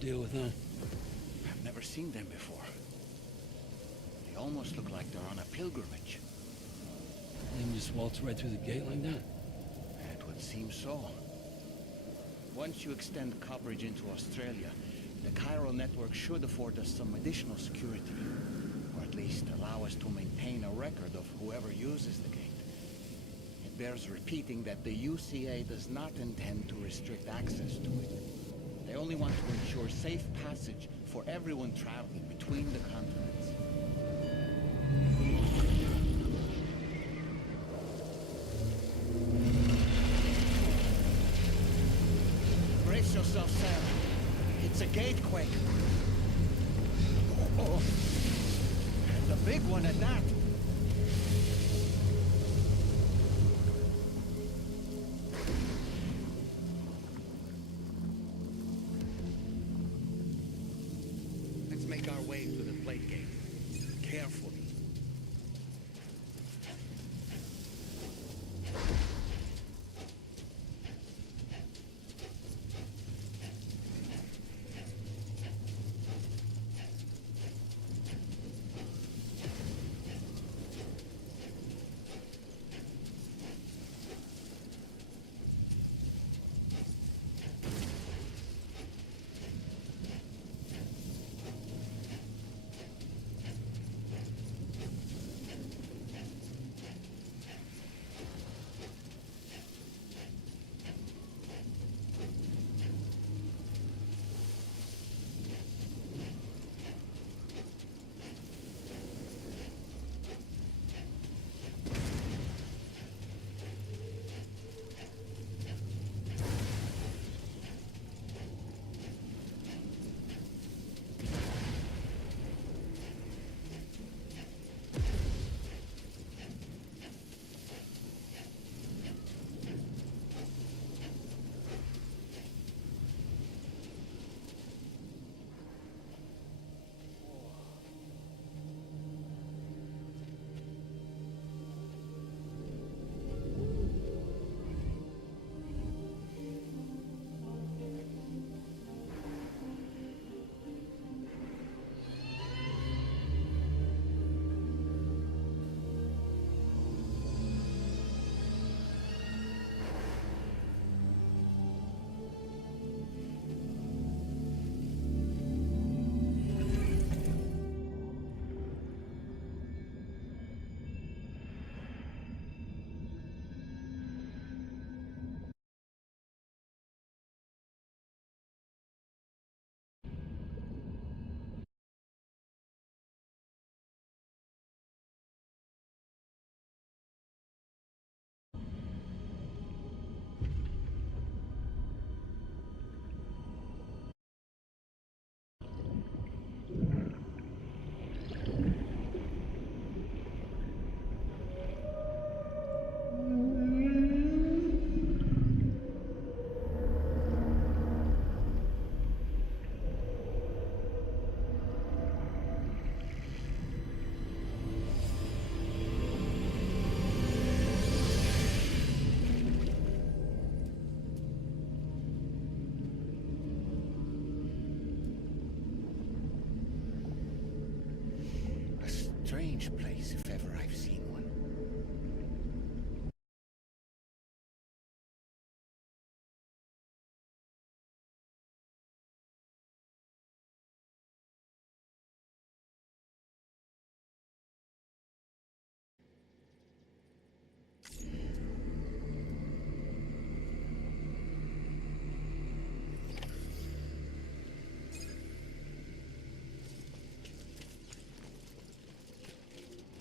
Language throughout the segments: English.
deal with, huh? I've never seen them before. They almost look like they're on a pilgrimage. They can just waltz right through the gate like that? It would seem so. Once you extend coverage into Australia, the chiral network should afford us some additional security. Or at least allow us to maintain a record of whoever uses the gate. It bears repeating that the UCA does not intend to restrict access to it. They only want to ensure safe passage for everyone traveling between the continents. Brace yourself, Sam. It's a gatequake. Oh. And a big one at that. Let's make our way to the plate gate. Carefully. Strange place, if ever I've seen one.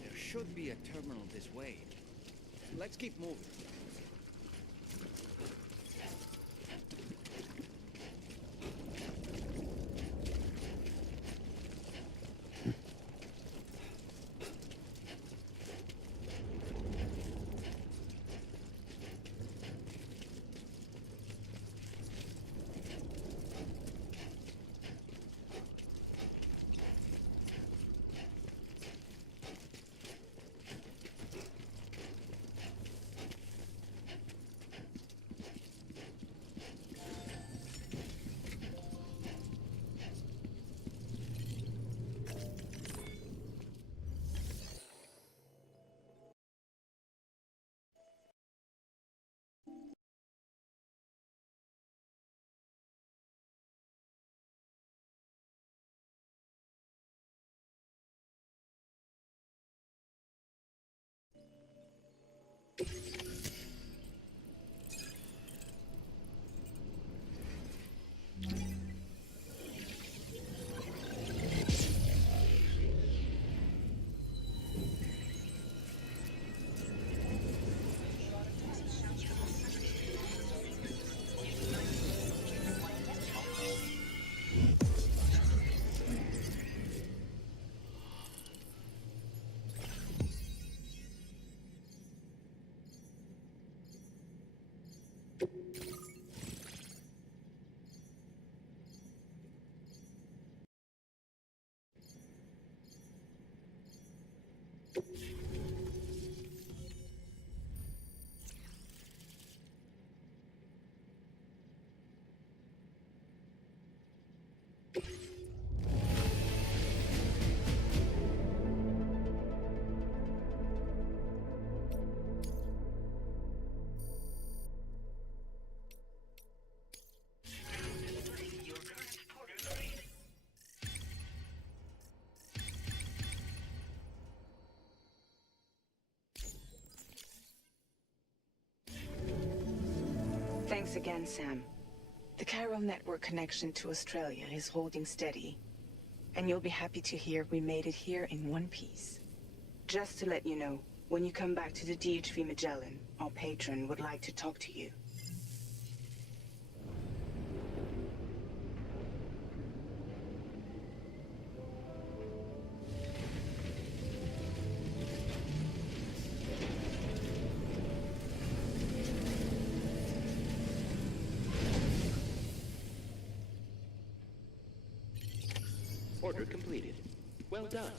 There should be a terminal this way. Let's keep moving. Thanks again, Sam. The chiral network connection to Australia is holding steady. And you'll be happy to hear we made it here in one piece. Just to let you know, when you come back to the DHV Magellan, our patron would like to talk to you. Order completed. Well done.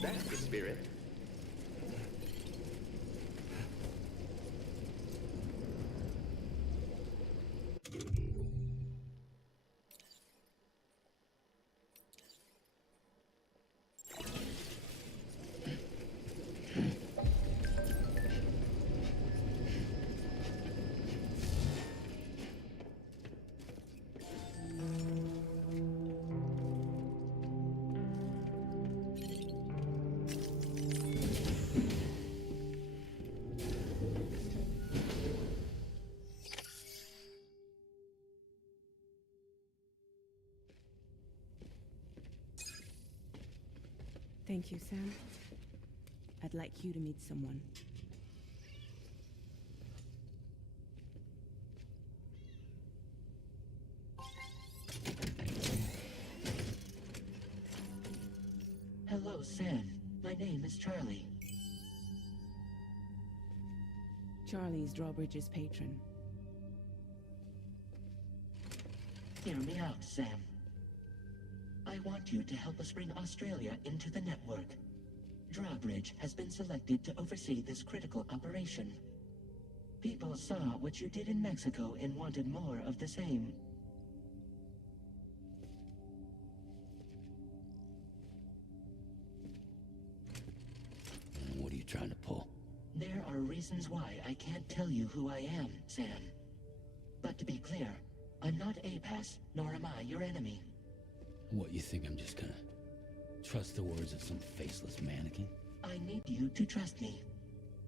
That's the spirit. Thank you, Sam. I'd like you to meet someone. Hello, Sam. My name is Charlie. Charlie's Drawbridge's patron. Hear me out, Sam. I want you to help us bring Australia into the network. Drawbridge has been selected to oversee this critical operation. People saw what you did in Mexico and wanted more of the same. What are you trying to pull? There are reasons why I can't tell you who I am, Sam. But to be clear, I'm not APAS, nor am I your enemy. What, you think I'm just gonna trust the words of some faceless mannequin? I need you to trust me.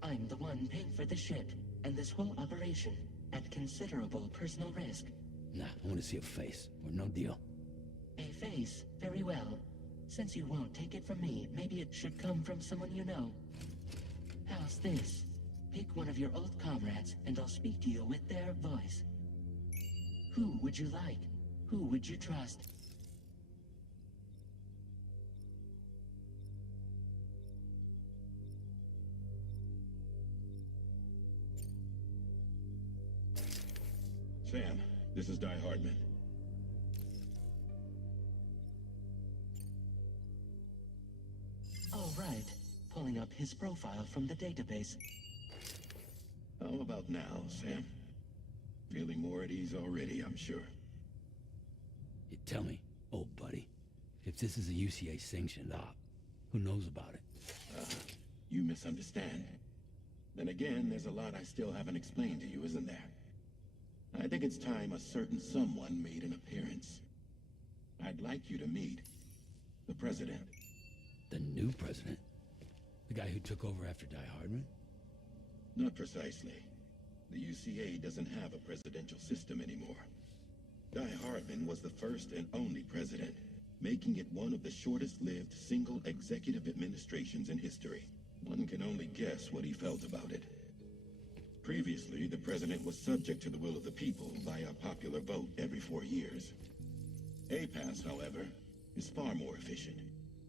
I'm the one paying for the shit, and this whole operation, at considerable personal risk. Nah, I want to see a face, or no deal. A face? Very well. Since you won't take it from me, maybe it should come from someone you know. How's this? Pick one of your old comrades, and I'll speak to you with their voice. Who would you like? Who would you trust? Sam, this is Di Hardman. All right. Pulling up his profile from the database. How about now, Sam? Feeling more at ease already, I'm sure. You tell me, old buddy, if this is a UCA-sanctioned op, who knows about it? You misunderstand. Then again, there's a lot I still haven't explained to you, isn't there? I think it's time a certain someone made an appearance. I'd like you to meet the President. The new president? The guy who took over after Di Hardman? Not precisely. The UCA doesn't have a presidential system anymore. Di Hardman was the first and only president, making it one of the shortest-lived single executive administrations in history. One can only guess what he felt about it. Previously, the president was subject to the will of the people via a popular vote every 4 years. APAS, however, is far more efficient.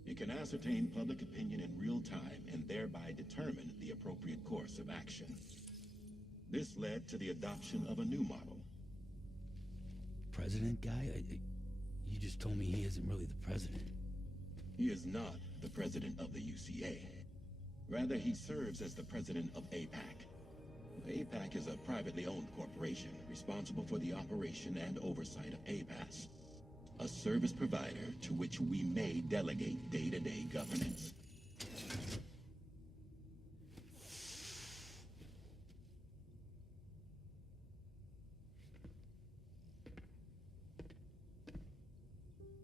It can ascertain public opinion in real time and thereby determine the appropriate course of action. This led to the adoption of a new model. President guy? You just told me he isn't really the president. He is not the president of the UCA. Rather, he serves as the president of APAC. APAC is a privately owned corporation responsible for the operation and oversight of APAS, a service provider to which we may delegate day-to-day governance.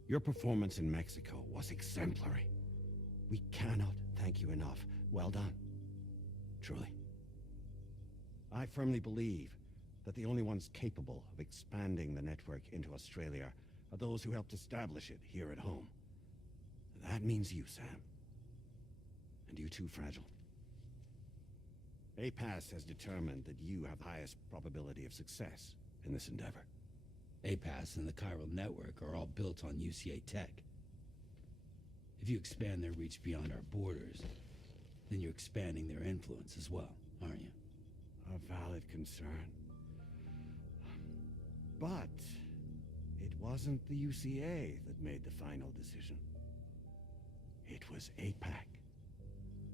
Your performance in Mexico was exemplary. We cannot thank you enough. Well done. Truly. I firmly believe that the only ones capable of expanding the network into Australia are those who helped establish it here at home. That means you, Sam. And you too, Fragile. APAS has determined that you have the highest probability of success in this endeavor. APAS and the chiral network are all built on UCA tech. If you expand their reach beyond our borders, then you're expanding their influence as well, aren't you? A valid concern. But it wasn't the UCA that made the final decision. It was APAC,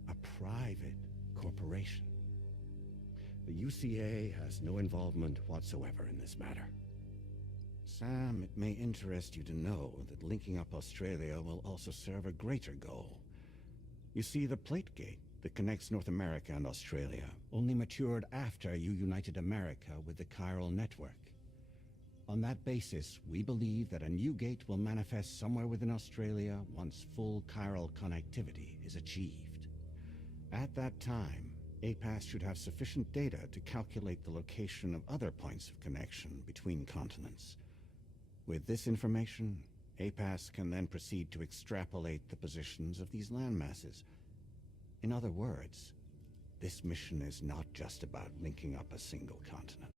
a private corporation. The UCA has no involvement whatsoever in this matter. Sam, it may interest you to know that linking up Australia will also serve a greater goal. You see, the plate gate that connects North America and Australia only matured after you united America with the chiral network. On that basis, we believe that a new gate will manifest somewhere within Australia once full chiral connectivity is achieved. At that time, APAS should have sufficient data to calculate the location of other points of connection between continents. With this information, APAS can then proceed to extrapolate the positions of these landmasses. In other words, this mission is not just about linking up a single continent.